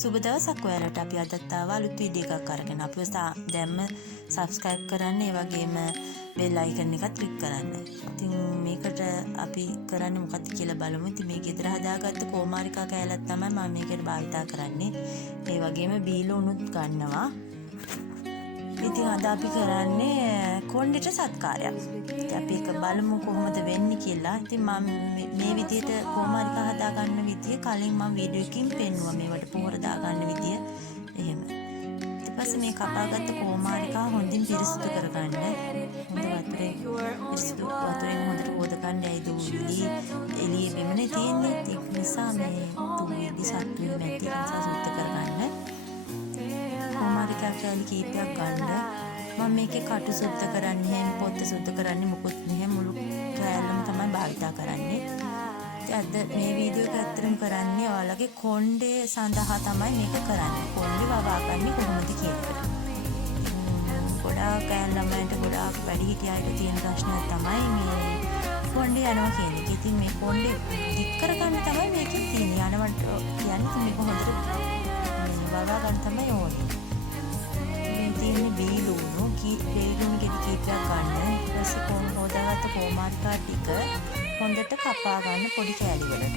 සුබ දවසක් ඔයාලට. අපි අදත් ආවා අලුත් වීඩියෝ එකක් අරගෙන. අපිව දැම්ම subscribe කරන්න, ඒ වගේම bell icon එකත් click කරන්න. ඉතින් මේකට අපි කරන්නේ මොකක්ද කියලා බලමු. ඉතින් මේ ගෙදර හදාගත්ත කෝමාරිකා කෑල්ලක් තමයි මම මේකට භාවිතා කරන්නේ. ඒ වගේම බීලුණුත් ගන්නවා. ඉතින් අද අපි කරන්නේ කොණ්ඩෙට සත්කාරයක්. ඉතින් අපි එක බලමු කොහොමද වෙන්නේ කියලා. ඉතින් මම මේ විදිහට කෝමාරිකා හදා ගන්න විදිය කලින් මම වීඩියෝ එකකින් පෙන්නුවා. මේවට පොහොර දා ගන්න විදිය. එහෙම. ඊට පස්සේ මේ කපාගත්ත කෝමාරිකා හොඳින් පිරිසිදු කරගන්න. හොඳ වතුරෙන් පිරිසිදු වතුරෙන් හොඳට හොද ගන්න. ඒ දූවිලි එළිය බිමනේ තියෙන්නේ. ඒක නිසා මේ දූවිලි සත්තු නැති නිසා සුද්ධ කරගන්න. කෝමාරිකා කෑලි කීපයක් ගන්න. මම මේකේ කටු සුද්ධ කරන්නේ හැම පොත්ත සුද්ධ කරන්නේ මොකුත් නැහැ. මුළු කෑල්ලම තමයි භාවිතා කරන්නේ. අද මේ වීඩියෝ එක ඇත්තටම කරන්නේ ඔයාලගේ කොණ්ඩේ සඳහා තමයි මේක කරන්නේ. කොණ්ඩේ වවාගන්නේ කොහොමද කියන එක. ගොඩාක් ළමයින්ට ගොඩාක් වැඩිහිටි අයට තියෙන ප්‍රශ්නයක් තමයි මේ කොණ්ඩේ යනවා කියන එක. ඉතින් මේ කොණ්ඩේ දික් කරගන්න තමයි මේකෙන් තියෙන්නේ. යනවට කියන්නේ මේක හොඳට වවා ගන්න තමයි ඕනේ. මේ තියෙන්නේ බීලුණු ගෙඩි කීපයක් ගන්න. ඊට පස්සේ හොදාගත්ත කෝමාරිකා ටික හොඳට කපා ගන්න පොඩි කෑලි වලට.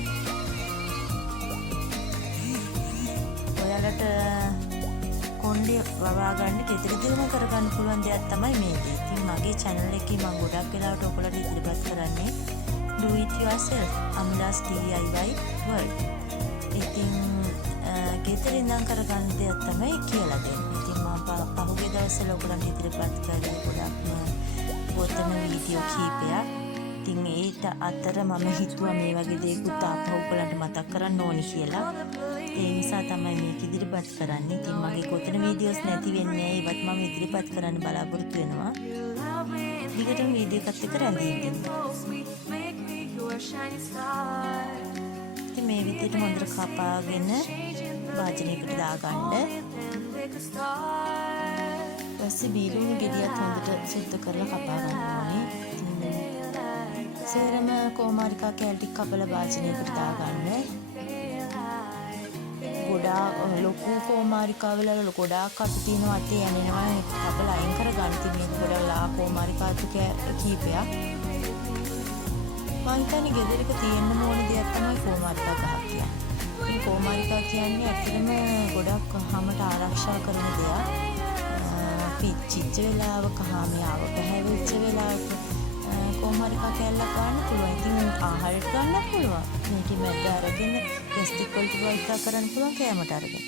ඔයාලට කොණ්ඩේ වවා ගන්න ගෙදරදීම කරගන්න පුළුවන් දෙයක් තමයි මේක. ඉතින් මගේ channel එකේ මම ගොඩක් වෙලාවට ඔයගොල්ලන්ට ඉදිරිපත් කරන්නේ do it yourself Amila's DIY world. ඉතින් ගෙදර ඉඳන් කරගන්න දෙයක් තමයි කියලා දෙන්නේ. ඉතින් මම පහුගිය දවස්වල ඔයගොල්ලන්ට ඉදිරිපත් කරේ ගොඩක්ම ගොතන වීඩියෝ කීපයක්. ඉතින් ඒට අතර මම හිතුවා මේ වගේ දේකුත් ආපහු ඔයගොල්ලන්ට මතක් කරන්න ඕනි කියලා. ඒ නිසා තමයි මේක ඉදිරිපත් කරන්නේ. ඉතින් මගේ ගොතන වීඩියෝස් නැති වෙන්නේ නැහැ. ඒවත් මම ඉදිරිපත් කරන්න බලාපොරොත්තු වෙනවා. ඊළඟට වීඩියෝ එකත් එක්ක රැඳී ඉන්න. ඉතින් මේ විදිහට හොඳට කපාගෙන වාජනයකට දාගන්න. ඊපස්සේ බීලුණු ගෙඩියත් හොඳට සුද්ධ කරලා කපා ගන්න ඕනේ. සේරම කෝමාරිකා කෑලි ටික කපලා වාජනයකට දාගන්න. ගොඩාක් ලොකු කෝමාරිකා වල ගොඩාක් කටු තියෙනවා. අතේ යන්නේනවා කපලා අයින් කරගන්න. ඉතින් මේක ගොඩලා කෝමාරිකා කීපයක්. මම හිතන්නේ ගෙදරක තියෙන්න ඕන දෙයක් තමයි කෝමාරිකා ගහක් කියන්නේ. මේ කෝමාරිකා කියන්නේ ඇත්තටම ගොඩක් හමට ආරක්ෂා කරන දෙයක්. පිච්චිච්ච වෙලාවක හාමියාව පැහැවෙච්ච වෙලාවක කෝමාරිකා කෑල්ලක් ගන්න පුළුවන්. ඉතින් ආහාරයට ගන්න පුළුවන්. මේකේ මැද අරගෙන ප්ලාස්ටික් වලට වයිටා කරන්න පුළුවන් කෑමට අරගෙන.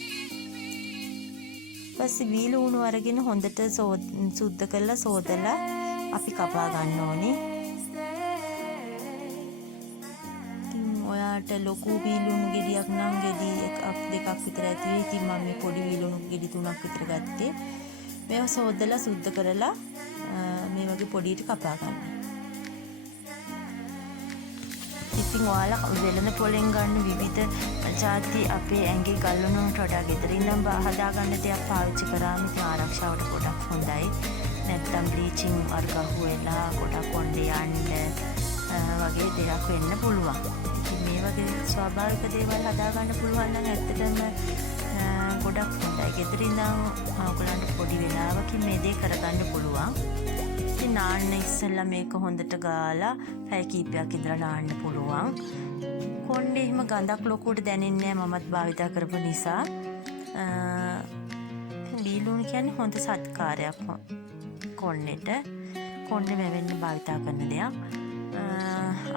ඊපස්සේ බීලුණු අරගෙන හොඳට සුද්ධ කරලා සෝදලා අපි කපා ගන්න ඕනේ. ඔයාට ලොකු බීලුණු ගෙඩියක් නම් ගෙඩි එකක් දෙකක් විතර ඇති වෙයි. ඉතින් මම මේ පොඩි බීලුණු ගෙඩි 3ක් විතර ගත්තේ. මේවා සෝදලා සුද්ධ කරලා මේ වගේ පොඩියට කපා ගන්න. ඉතින් ඔයාලා වෙළඳ පොලෙන් ගන්න විවිධ ಜಾති අපේ ඇඟේ ගල්වනට වඩා ගෙදර ඉඳන් හදා ගන්න දේක් පාවිච්චි කරාම ඉතින් ආරක්ෂාවට ගොඩක් හොඳයි. නැත්නම් බ්ලීචිං වර්ග අහුවෙලා ගොඩක් කොණ්ඩේ යන්න වගේ දෙයක් වෙන්න පුළුවන්. ඉතින් මේ වගේ ස්වාභාවික දේවල් හදා ගන්න පුළුවන් නම් ඇත්තටම ගොඩක් හොඳයි. ගෙදර ඉඳන් ඔයගොල්ලන්ට පොඩි වෙලාවකින් මේ දේ කරගන්න පුළුවන්. ඉතින් නාන්න ඉස්සෙල්ලා මේක හොඳට ගාලා පැය කීපයක් ඉඳලා නාන්න පුළුවන්. කොණ්ඩේ එහෙම ගඳක් ලොකුවට දැනෙන්නේ නැහැ මමත් භාවිතා කරපු නිසා. බීලුණු කියන්නේ හොඳ සත්කාරයක් කොණ්ඩෙට. කොණ්ඩේ මැවෙන්න භාවිතා කරන දෙයක්.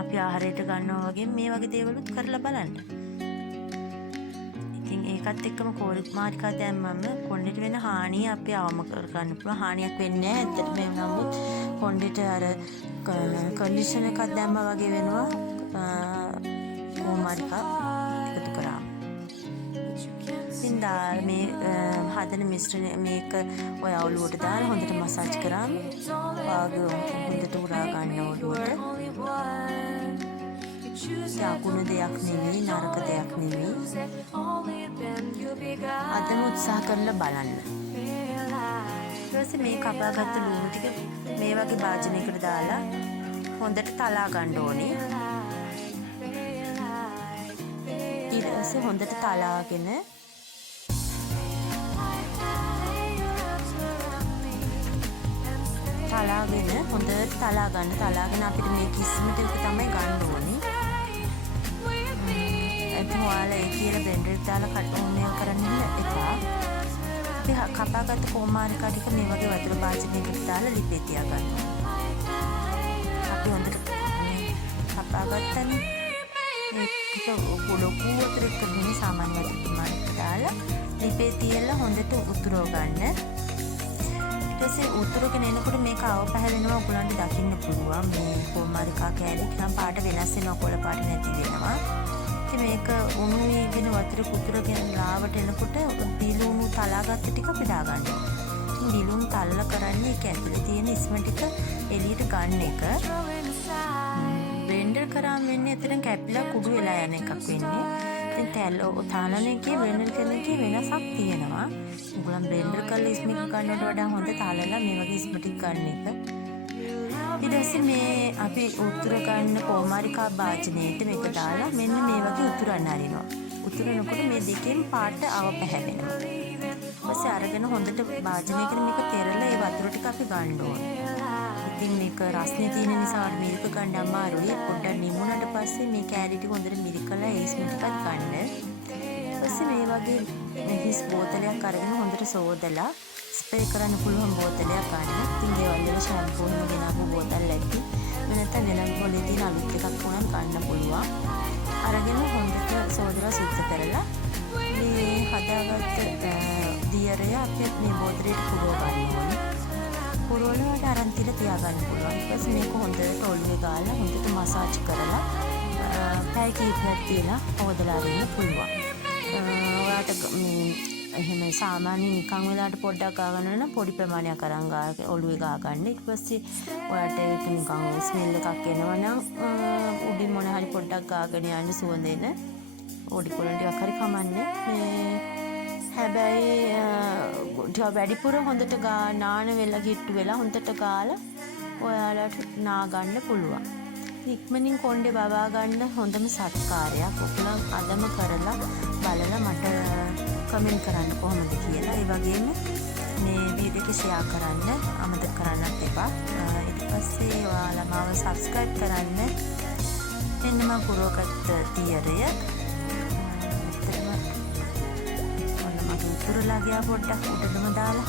අපි ආහාරයට ගන්නවා වගේ මේ වගේ දේවලුත් කරලා බලන්න. ඉතින් ඒකත් එක්කම කෝමාරිකා දැම්මම කොණ්ඩෙට වෙන හානිය අපි අවම කරගන්න පුළුවන්. හානියක් වෙන්නේ නැහැ. ඇත්තට මේ නමුත් කොණ්ඩෙට අර කන්ඩිෂන් එකක් දැම්මා වගේ වෙනවා කෝමාරිකා එකතු කරාම. ඉතින් මේ හදන මිශ්‍රණය මේක ඔය ඔලුවට දාලා හොඳට මසාජ් කරාම වාගේ හොඳට උරා ගන්න ඔලුවට. යාකුණු දෙයක් නෙවෙයි, නරක දෙයක් නෙවෙයි. අදම උත්සාහ කරලා බලන්න. ඊට පස්සේ මේ කපාගත්ත ලුණු ටික මේ වගේ භාජනයකට දාලා හොඳට තලා ගන්න ඕනේ. ඊට පස්සේ හොඳට තලාගෙන තලාගෙන හොඳට තලා ගන්න. තලාගෙන අපිට මේ කිස්මට එක තමයි ගන්න ඕනේ. එතන ඔයාලා ඒ කියලා බ්ලෙන්ඩර් එක දාලා කටුමේල් කරන්න එපා. අපි කපාගත්ත කොමාරිකා ටික මේ වගේ වතුර භාජනයකට දාලා ලිපේ තියා ගන්න. අපි හොඳට කපාගත්තනේ. ඒක ලොකු වතුරක් කරන්නේ සාමාන්‍ය වතුර කොමාරිකා දාලා ලිපේ තියලා හොඳට උතුරව ගන්න. ඊට පස්සේ උතුරගෙන එනකොට මේක ආව පැහැලෙනවා. ඔයගලන්ට දකින්න පුළුවන් මේ කොමාරිකා කෑලි නම් පාට වෙනස් වෙනවා. කොළ පාට නැති වෙනවා. ඉතින් මේක උණු වීගෙන වතුර කුතුරගෙන ලාවට එනකොට දිලුණු තලාගත්ත ටික අපි දාගන්න. ඉතින් දිලුණු තල්ලා කරන්නේ ඒක ඇතුලේ තියෙන ඉස්ම ටික එළියට ගන්න එක. බ්ලෙන්ඩර් කරාම වෙන්නේ එතන කැපිලා කුඩු වෙලා යන එකක් වෙන්නේ. ඉතින් තාලන එකේ බ්ලෙන්ඩර් කරන එකේ වෙනසක් තියෙනවා. ඔයගොල්ලන් බ්ලෙන්ඩර් කරලා ඉස්ම එක ගන්නවට වඩා හොඳ තාලලා මේ වගේ ඉස්ම ටික ගන්න එක. ඊට පස්සේ මේ අපි උතුර ගන්න කොමාරිකා භාජනයේට මේක දාලා මෙන්න මේ වගේ උතුරන්න අරිනවා. උතුරනකොට මේ දෙකෙන් පාට ආව පැහැවෙනවා. ඊපස්සේ අරගෙන හොඳට භාජනයකට මේක පෙරලා ඒ වතුර ටික අපි ගන්න ඕනේ. ඉතින් මේක රස්නේ තියෙන නිසා මේක ගන්න අමාරුයි. පොඩ්ඩක් නිමුණට පස්සේ මේ කෑලි ටික හොඳට මිරිකලා ඒ ස්මෙල් ටිකත් ගන්න. ඊපස්සේ මේ වගේ හිස් බෝතලයක් අරගෙන හොඳට සෝදලා ස්ප්‍රේ කරන්න පුළුවන් බෝතලයක් ගන්න. ඉතින් ගෙවල් වල ෂැම්පූ එකක් ගෙනාපු බෝතල් ඇති. නැත්නම් වෙනත් පොලේ තියෙන අලුත් එකක් වුණත් ගන්න පුළුවන්. අරගෙන හොඳට සෝදලා සුද්ධ කරලා මේ හදාගත්ත දියරය අපි මේ බෝතලෙට පුරව ගන්න ඕනේ. පුරවලට අරන් තියලා ගන්න පුළුවන්. ඊට පස්සේ මේක හොඳට ඔළුවේ ගාලා හොඳට මසාජ් කරලා පැය කිහිපයක් තියලා හොදලා අරින්න පුළුවන්. ඔයාලට එහෙම සාමාන්‍ය නිකන් වෙලාවට පොඩ්ඩක් ගාගන්න නම් පොඩි ප්‍රමාණයක් අරන් ඔළුවේ ගාගන්න. ඊට පස්සේ ඔයාලට ඒක නිකන් ස්මෙල් එකක් එනවා නම් උඩින් මොන හරි පොඩ්ඩක් ගාගෙන යන්න සුවඳ එන ඔඩි කොලන් ටිකක් හරි කමන්නේ. හැබැයි වැඩිපුර හොඳට නාන වෙලා ගිට්ටු වෙලා හොඳට ගාලා ඔයාලට නා ගන්න පුළුවන්. ඉක්මනින් කොණ්ඩේ බවා ගන්න හොඳම සත්කාරයක්. ඔයගොල්ලන් අදම කරලා බලලා මට කමෙන්ට් කරන්න කොහොමද කියලා. ඒ වගේම මේ වීඩියෝ එක ෂෙයා කරන්න අමතක කරන්නත් එපා. ඊට පස්සේ ඔයාලා මාව සබ්ස්ක්‍රයිබ් කරන්න. මෙන්න මම පුරවගත්ත තියරය. උතුරලා ගියා පොඩ්ඩක් උඩටම දාලා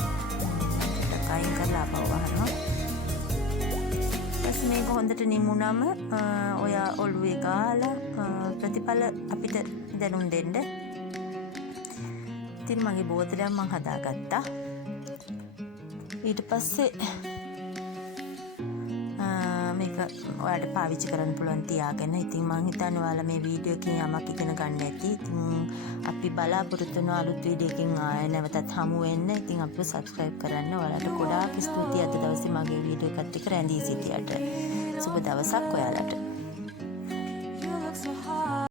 ටිකක් අයින් කරලා ආපහු වහනවා. ඊපස්සේ මේක හොඳට නිමුනම ඔය ඔළුවේ ගාලා ප්‍රතිඵල අපිට දැනුම් දෙන්න. ඉතින් මගේ බෝතලයක් මම හදාගත්තා. ඊට පස්සේ මේක ඔයාලට පාවිච්චි කරන්න පුළුවන් තියාගෙන. ඉතින් මම හිතන්නේ ඔයාලා මේ වීඩියෝ එකෙන් යමක් ඉගෙන ගන්න ඇති. ඉතින් අපි බලාපොරොත්තු වෙන අලුත් වීඩියෝ එකකින් ආයෙ නැවතත් හමු වෙන්න. ඉතින් අපිව සබ්ස්ක්‍රයිබ් කරන්න. ඔයාලට ගොඩාක් ස්තුතියි අද දවසේ මගේ වීඩියෝ එකත් එක්ක රැඳී සිටියට. සුබ දවසක් ඔයාලට.